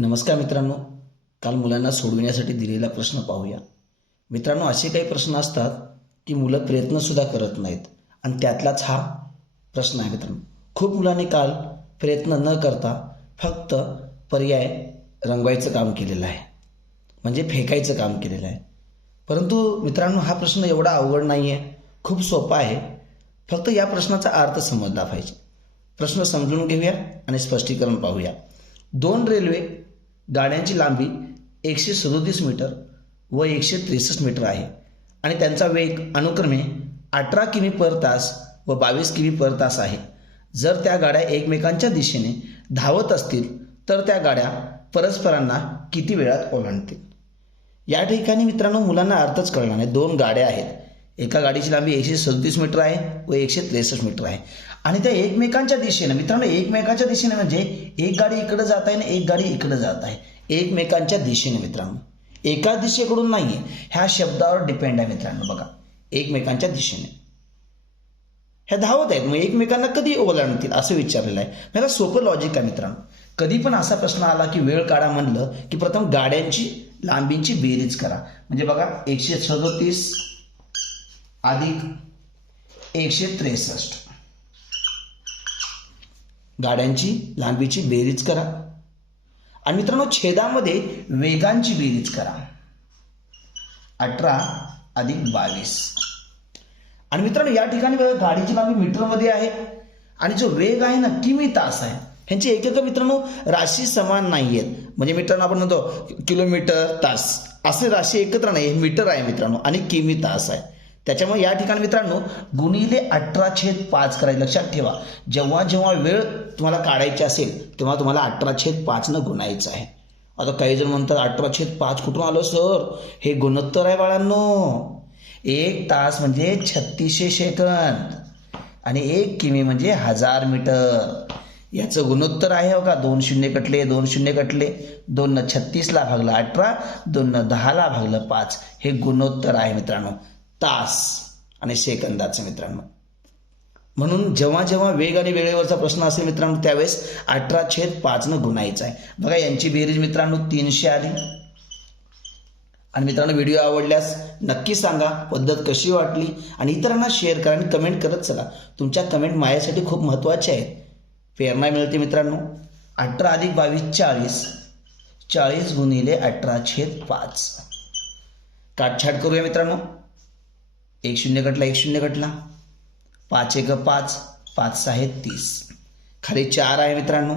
नमस्कार मित्रांनो काल मुलांना सोडविण्यासाठी दिलेला प्रश्न पाहूया. मित्रांनो असे काही प्रश्न असतात की मुलं प्रयत्नसुद्धा करत नाहीत आणि त्यातलाच हा प्रश्न आहे मित्रांनो. खूप मुलांनी काल प्रयत्न न करता फक्त पर्याय रंगवायचं काम केलेलं आहे. म्हणजे फेकायचं काम केलेलं आहे. परंतु मित्रांनो हा प्रश्न एवढा अवघड नाही आहे खूप सोपा आहे. फक्त या प्रश्नाचा अर्थ समजला पाहिजे. प्रश्न समजून घेऊया आणि स्पष्टीकरण पाहूया. दोन रेल्वे गाड्यांची लांबी एकशे सदोतीस मीटर व एकशे त्रेसष्ट मीटर आहे. आणि त्यांचा वेग अनुक्रमे अठरा किमी पर तास व बावीस किमी पर तास आहे. जर त्या गाड्या एकमेकांच्या दिशेने धावत असतील तर त्या गाड्या परस्परांना किती वेळात ओलांडतील? या ठिकाणी मित्रांनो मुलांना अर्थच कळणार नाही. दोन गाड्या आहेत. एका गाडीची लांबी एकशे सदतीस मीटर आहे व एकशे त्रेसष्ट मीटर आहे. आणि त्या एकमेकांच्या दिशेने मित्रांनो एकमेकांच्या दिशेने म्हणजे एक गाडी इकडं जात आहे आणि एक गाडी इकडं जात आहे. एकमेकांच्या दिशेने मित्रांनो. एका दिशेकडून नाही आहे ह्या शब्दावर डिपेंड आहे मित्रांनो. बघा. एकमेकांच्या दिशेने. ह्या धावत आहेत. मग एकमेकांना कधी ओलांडतील? असं विचारलेलं आहे. मला सोपं लॉजिक आहे मित्रांनो. कधी पण असा प्रश्न आला की वेळ काढा म्हणलं की प्रथम गाड्यांची लांबींची बेरीज करा. म्हणजे बघा एकशे सदतीस अधिक एकशे त्रेसष्ट. गाड्यांची लांबीची बेरीज करा. आणि मित्रांनो छेदामध्ये वेगांची बेरीज करा. अठरा अधिक बावीस. आणि मित्रांनो या ठिकाणी बघा गाडीची लांबी मीटरमध्ये आहे. आणि जो वेग आहे ना किमी तास आहे. ह्यांची एकक मित्रांनो राशी समान नाही आहेत म्हणजे मित्रांनो आपण म्हणतो किलोमीटर तास. असे राशी एकत्र नाही मीटर आहे मित्रांनो आणि किमी तास आहे. त्याच्यामुळे या ठिकाणी मित्रांनो गुणिले अठरा छेद पाच करायचं लक्षात ठेवा. जेव्हा जेव्हा वेळ तुम्हाला काढायची असेल तेव्हा तुम्हाला अठरा छेद पाचनं गुणायचं आहे. आता काही जण म्हणतात अठरा छेद पाच कुठून आलो सर? हे गुणोत्तर आहे बाळांनो. एक तास म्हणजे छत्तीसशे सेकंद आणि एक किमी म्हणजे हजार मीटर. याचं गुणोत्तर आहे हो का? दोन शून्य कटले दोन शून्य कटले. दोन न छत्तीसला भागलं अठरा दोन न दहाला भागलं पाच. हे गुणोत्तर आहे मित्रांनो. तास आणि सेकंदाचं मित्रांनो. म्हणून जेव्हा जेव्हा वेग आणि वेळेवरचा प्रश्न असेल मित्रांनो त्यावेळेस अठरा छेद पाचनं गुणायचं आहे. बघा यांची बेरीज मित्रांनो तीनशे आली. आणि मित्रांनो व्हिडिओ आवडल्यास नक्की सांगा पद्धत कशी वाटली? आणि इतरांना शेअर करा आणि कमेंट करत चला. तुमच्या कमेंट माझ्यासाठी खूप महत्त्वाच्या आहेत. प्रेरणा मिळते मित्रांनो. अठरा अधिक बावीस चाळीस. चाळीस गुणिले अठरा छेद पाच. काटछाट करूया मित्रांनो. एक शून्य कटला एक शून्य कटला पाच एक पाच पाच सहा तीस. खाली चार आहे मित्रांनो.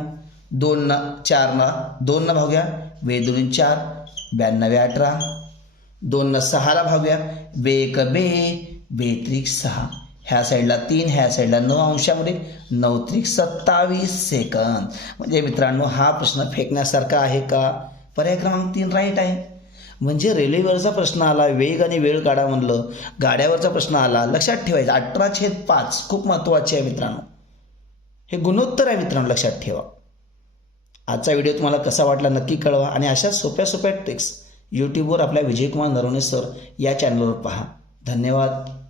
दोन न चार न दोन न भागूया. बेदोन चार ब्याण्णवे अठरा. दोन न सहाला भागूया. बे एक बे त्रिक सहा. ह्या साईडला तीन ह्या साईडला नऊ अंशामध्ये नऊ त्रिक सत्तावीस सेकंद. म्हणजे मित्रांनो हा प्रश्न फेकण्यासारखा आहे का? पर्याय क्रमांक तीन राईट आहे. म्हणजे रेल्वेवरचा प्रश्न आला वेग आणि वेळ काढा म्हणलं. गाड्यावरचा प्रश्न आला लक्षात ठेवायचा. अठरा छेद पाच खूप महत्त्वाचे आहे मित्रांनो. हे गुणोत्तर आहे मित्रांनो लक्षात ठेवा. आजचा व्हिडिओ तुम्हाला कसा वाटला नक्की कळवा आणि अशा सोप्या सोप्या ट्रिक्स यूट्यूबवर आपल्या विजयकुमार नरवणे सर या चॅनलवर पहा. धन्यवाद.